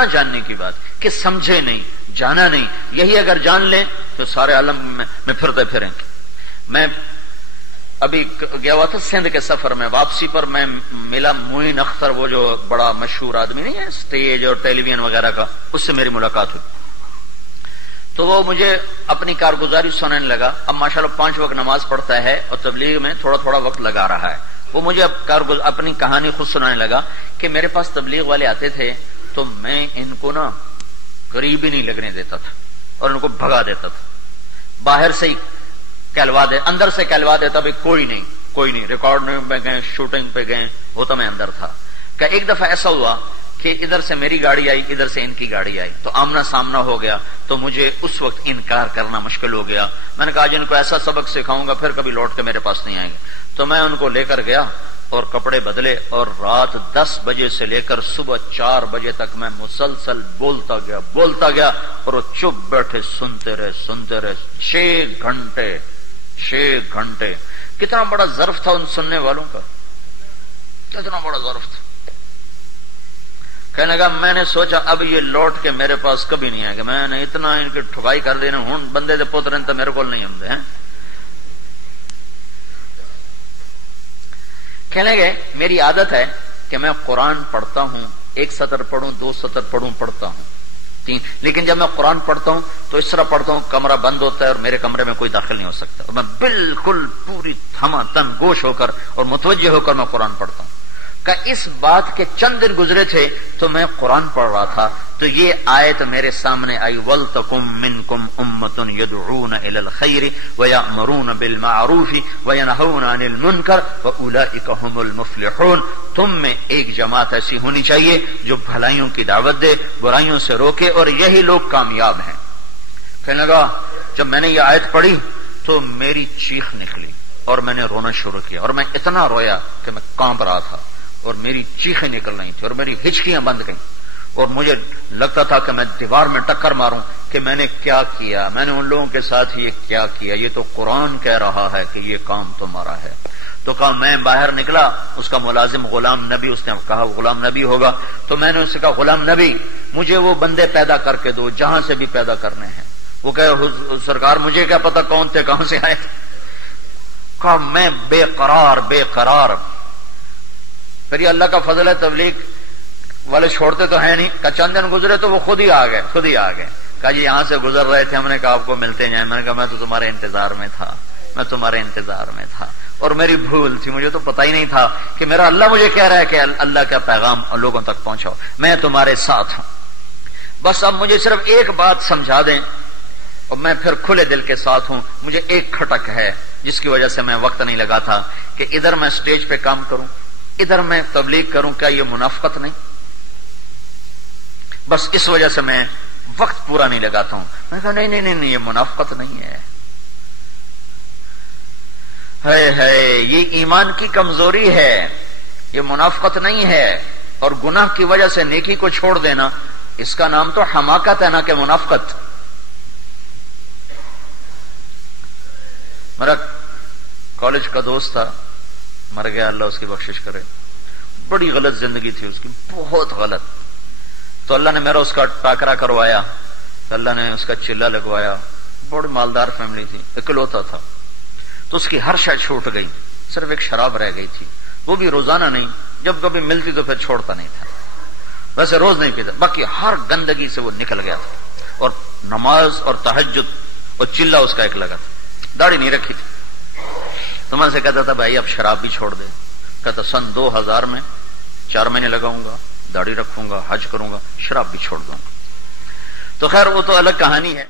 نہ جاننے کی بات کہ سمجھے نہیں، جانا نہیں. یہی اگر جان لیں تو سارے عالم میں پھرتے پھریں گے. میں ابھی گیا ہوا تھا سندھ کے سفر میں، واپسی پر میں ملا معین اختر، وہ جو بڑا مشہور آدمی نہیں ہے اسٹیج اور ٹیلی ویژن وغیرہ کا، اس سے میری ملاقات ہوئی. تو وہ مجھے اپنی کارگزاری سنانے لگا. اب ماشاءاللہ 5 وقت نماز پڑھتا ہے اور تبلیغ میں تھوڑا تھوڑا وقت لگا رہا ہے. وہ مجھے اپنی کہانی خود سنانے لگا کہ میرے پاس تبلیغ والے آتے تھے تو میں ان کو نا قریب ہی نہیں لگنے دیتا تھا اور ان کو بھگا دیتا تھا. باہر سے ہی کہلوا دے، اندر سے کہلوا دیتا بھی کوئی نہیں، ریکارڈ پہ گئے، شوٹنگ پہ گئے، وہ تو میں اندر تھا. کہ ایک دفعہ ایسا ہوا کہ ادھر سے میری گاڑی آئی، ادھر سے ان کی گاڑی آئی، تو آمنا سامنا ہو گیا. تو مجھے اس وقت انکار کرنا مشکل ہو گیا. میں نے کہا آج ان کو ایسا سبق سکھاؤں گا پھر کبھی لوٹ کے میرے پاس نہیں آئیں گے. تو میں ان کو لے کر گیا اور کپڑے بدلے، اور رات 10 بجے سے لے کر صبح 4 بجے تک میں مسلسل بولتا گیا اور وہ چپ بیٹھے سنتے رہے 6 گھنٹے. کتنا بڑا ظرف تھا ان سننے والوں کا، کتنا بڑا ظرف تھا. کہنے لگا میں نے سوچا اب یہ لوٹ کے میرے پاس کبھی نہیں آئے گا. میں نے اتنا ان کی ٹھگائی کر دینا، ہوں بندے دے پتر تو میرے کو نہیں آتے ہیں. کہنے گئے میری عادت ہے کہ میں قرآن پڑھتا ہوں، 1 سطر پڑھوں، 2 سطر پڑھتا ہوں، 3، لیکن جب میں قرآن پڑھتا ہوں تو اس طرح پڑھتا ہوں کمرہ بند ہوتا ہے اور میرے کمرے میں کوئی داخل نہیں ہو سکتا، اور میں بالکل پوری تھما تن گوش ہو کر اور متوجہ ہو کر میں قرآن پڑھتا ہوں. کہ اس بات کے چند دن گزرے تھے تو میں قرآن پڑھ رہا تھا تو یہ آیت میرے سامنے آئی، وَلْتَكُمْ مِنْكُمْ أُمَّةٌ يَدْعُونَ إِلَى الْخَيْرِ وَيَأْمُرُونَ بِالْمَعْرُوفِ وَيَنْهَوْنَ عَنِ الْمُنْكَرِ وَأُولَئِكَ هُمُ الْمُفْلِحُونَ. تم میں ایک جماعت ایسی ہونی چاہیے جو بھلائیوں کی دعوت دے، برائیوں سے روکے، اور یہی لوگ کامیاب ہیں. کہنے لگا جب میں نے یہ آیت پڑھی تو میری چیخ نکلی اور میں نے رونا شروع کیا، اور میں اتنا رویا کہ میں کانپ رہا تھا اور میری چیخیں نکل رہی تھی اور میری ہچکیاں بند گئیں، اور مجھے لگتا تھا کہ میں دیوار میں ٹکر ماروں کہ میں نے کیا کیا، میں نے ان لوگوں کے ساتھ یہ کیا کیا، یہ تو قرآن کہہ رہا ہے کہ یہ کام تمہارا ہے. تو کہا میں باہر نکلا، اس کا ملازم غلام نبی، اس نے کہا غلام نبی ہوگا، تو میں نے اس سے کہا غلام نبی مجھے وہ بندے پیدا کر کے دو جہاں سے بھی پیدا کرنے ہیں. وہ کہے سرکار مجھے کیا پتا کون تھے کہاں سے آئے. کہا میں بے قرار. پھر یہ اللہ کا فضل ہے، تبلیغ والے چھوڑتے تو ہیں نہیں. کہ چند دن گزرے تو وہ خود ہی آ گئے. کہا جی یہاں سے گزر رہے تھے، ہم نے کہا آپ کو ملتے جائیں. میں نے کہا میں تو تمہارے انتظار میں تھا اور میری بھول تھی، مجھے تو پتہ ہی نہیں تھا کہ میرا اللہ مجھے کہہ رہا ہے کہ اللہ کا پیغام لوگوں تک پہنچاؤ، میں تمہارے ساتھ ہوں. بس اب مجھے صرف ایک بات سمجھا دیں اور میں پھر کھلے دل کے ساتھ ہوں. مجھے ایک کھٹک ہے جس کی وجہ سے میں وقت نہیں لگا تھا کہ ادھر میں سٹیج پہ کام کروں، ادھر میں تبلیغ کروں. کیا یہ منافقت نہیں؟ بس اس وجہ سے میں وقت پورا نہیں لگاتا ہوں. میں نے کہا نہیں یہ منافقت نہیں ہے، یہ ایمان کی کمزوری ہے، یہ منافقت نہیں ہے. اور گناہ کی وجہ سے نیکی کو چھوڑ دینا، اس کا نام تو حماقت ہے نہ کہ منافقت. میرا کالج کا دوست تھا، مر گیا، اللہ اس کی بخشش کرے. بڑی غلط زندگی تھی اس کی، بہت غلط. تو اللہ نے میرا اس کا ٹاکرا کروایا، اللہ نے اس کا چلہ لگوایا. بڑی مالدار فیملی تھی، اکلوتا تھا. تو اس کی ہر شے چھوٹ گئی، صرف ایک شراب رہ گئی تھی، وہ بھی روزانہ نہیں، جب کبھی ملتی تو پھر چھوڑتا نہیں تھا. ویسے روز نہیں پیتا، باقی ہر گندگی سے وہ نکل گیا تھا. اور نماز اور تہجد اور چلہ اس کا ایک لگا تھا. داڑھی نہیں رکھی تھی. تو میں سے کہتا تھا بھائی اب شراب بھی چھوڑ دے. کہتا سن 2000 میں 4 مہینے لگاؤں گا، داڑھی رکھوں گا، حج کروں گا، شراب بھی چھوڑ دوں گا. تو خیر وہ تو الگ کہانی ہے.